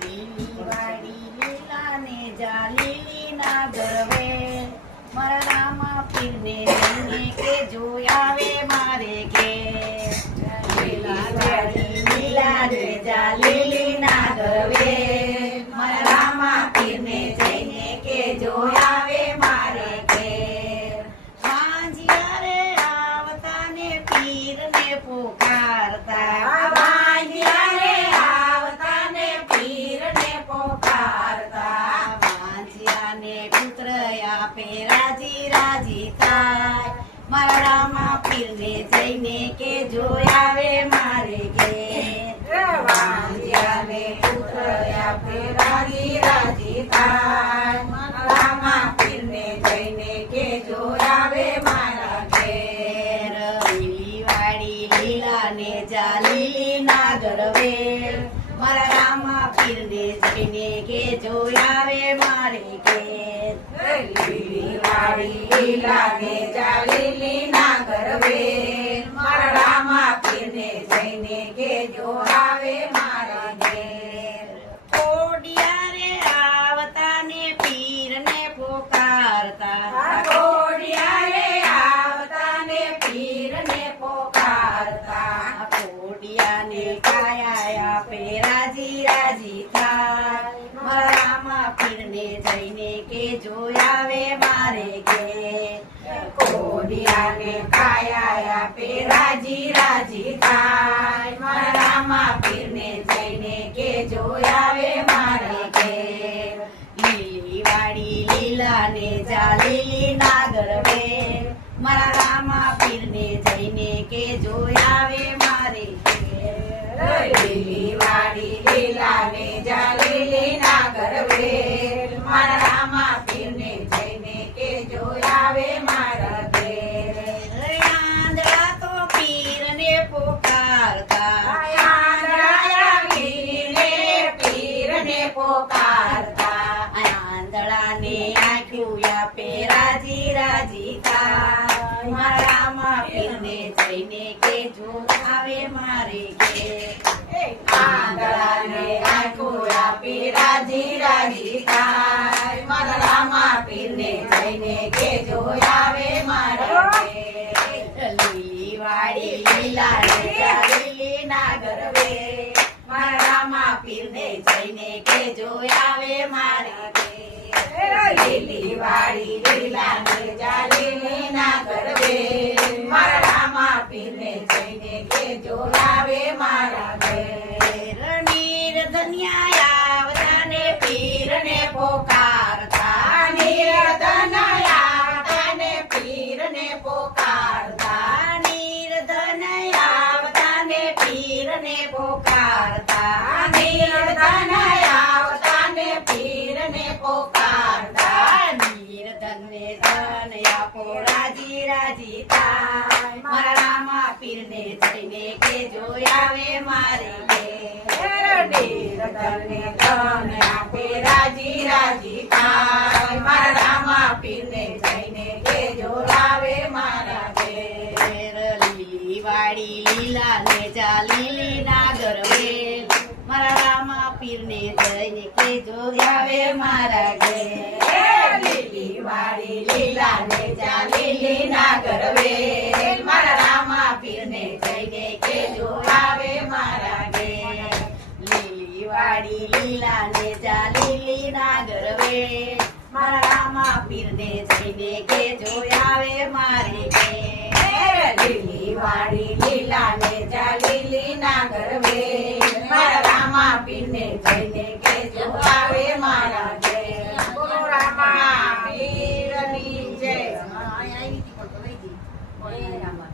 લીલી વાડી લીલા ને જા લીલી ના ગરવે મારા રામા પીરને લઈને કે જોઈ આવે મારે કે લીલી વાડી લીલા ને જા લીલી ના ગરવે મારા રામા પીરને જઈને કે જોઈ આવે મારે કે વાંજિયા રે આવતા ને પીરને પુકારતા વાંજિયા રે આવતા ને પીરને પુકારતા વાંજિયાને પુત્ર આપે રાજી રાજી થાય મારા રામા પીરને જઈને કે જોઈ આવે મારે કે વાંજિયાને પુત્ર આપે રાજી રાજી થાય મારા રામા પીરને જઈને કે જોઈ આવે મારા ઘેર લીલી વાડી લીલા ને જા લીલી ના ગરવે મારા રામા પીરને જઈને કે જોઈ આવે મારે ઘેર લીલી વાડી લીલા ને જા લીલી ના ગરવે મારા રામા પીરને જઈને કે જોઈ આવે મારા ઘેર કોડિયા રે આવતા ને પીરને પોકારતા કોડિયા રે આવતા ને પીરને પોકારતા કોડિયાને કાયા આપે રાજી રાજી થાય મારા રામા પીરને જઈને કે જોઈ આવે મારે ઘેર કોડિયાને કાયા આપે રાજી રાજી થાય મારા રામા પીરને જઈને કે જોઈ આવે મારે ઘેર લીલી વાડી લીલા ને જા લીલી ના ગરવે મારા રામા પીરને જઈને કે જોઈ આવે મારે ઘેર લીલી વાડી લીલા ને જા લીલી ના ગરવે મારા રામા પીરને જઈને કે જોઈ આવે મારા ઘેર આંધળા તો પીરને પોકારતા આંધળા પીરને પોકારતા આંધળાને આંખ્યું આપે રાજી રાજી થાય મારા રામા પીરને જઈને કે જોઈ આવે મારે ઘેર આંધળાને આંખ્યું આપે રાજી રાજી થાય મારા રામા પીરને જઈને કે જોઈ આવે મારે ઘેર લીલી વાડી લીલા ને જા લીલી ના ગરવે મારા રામા પીરને જઈને કે જોઈ આવે મારે ઘેર લીલી વાડી લીલા ને જા લીલી ના ગરવે મારા રામા પીરને જઈને કે જોઈ આવે મારા ઘેર નિર્ધન્યા આવતા ને પીરને પોકારતા નિર્ધન્યા આવતા ને પીરને પોકારતા નિર્ધન્યા આવતા ને પીરને પોકારતા નિર્ધન્યા આવતા ને પીરને પોકારતા નિર્ધનને ધન આપો રાજી રાજી થાય મારા રામા પીરને જઈને કે જોઈ આવે મારે ઘેર નિર્ધનને ધન આપે રાજી રાજી થાય મારા રામા પીરને જઈને કે જોઈ આવે મારા ઘેર લીલી વાડી લીલા ને જા લીલી ના ગરવે મારા રામા પીરને જઈને કે જોઈ આવે મારા ઘેર લીલી વાડી લીલા ને જા લીલી ના ગરવે મારા રામા પીરને જઈને કે જોઈ આવે મારા ઘેર લીલી વાડી લીલા ને જા લીલી ના ગરવે મારા રામા પીરને જઈને કે જોઈ આવે મારે ઘેર લીલી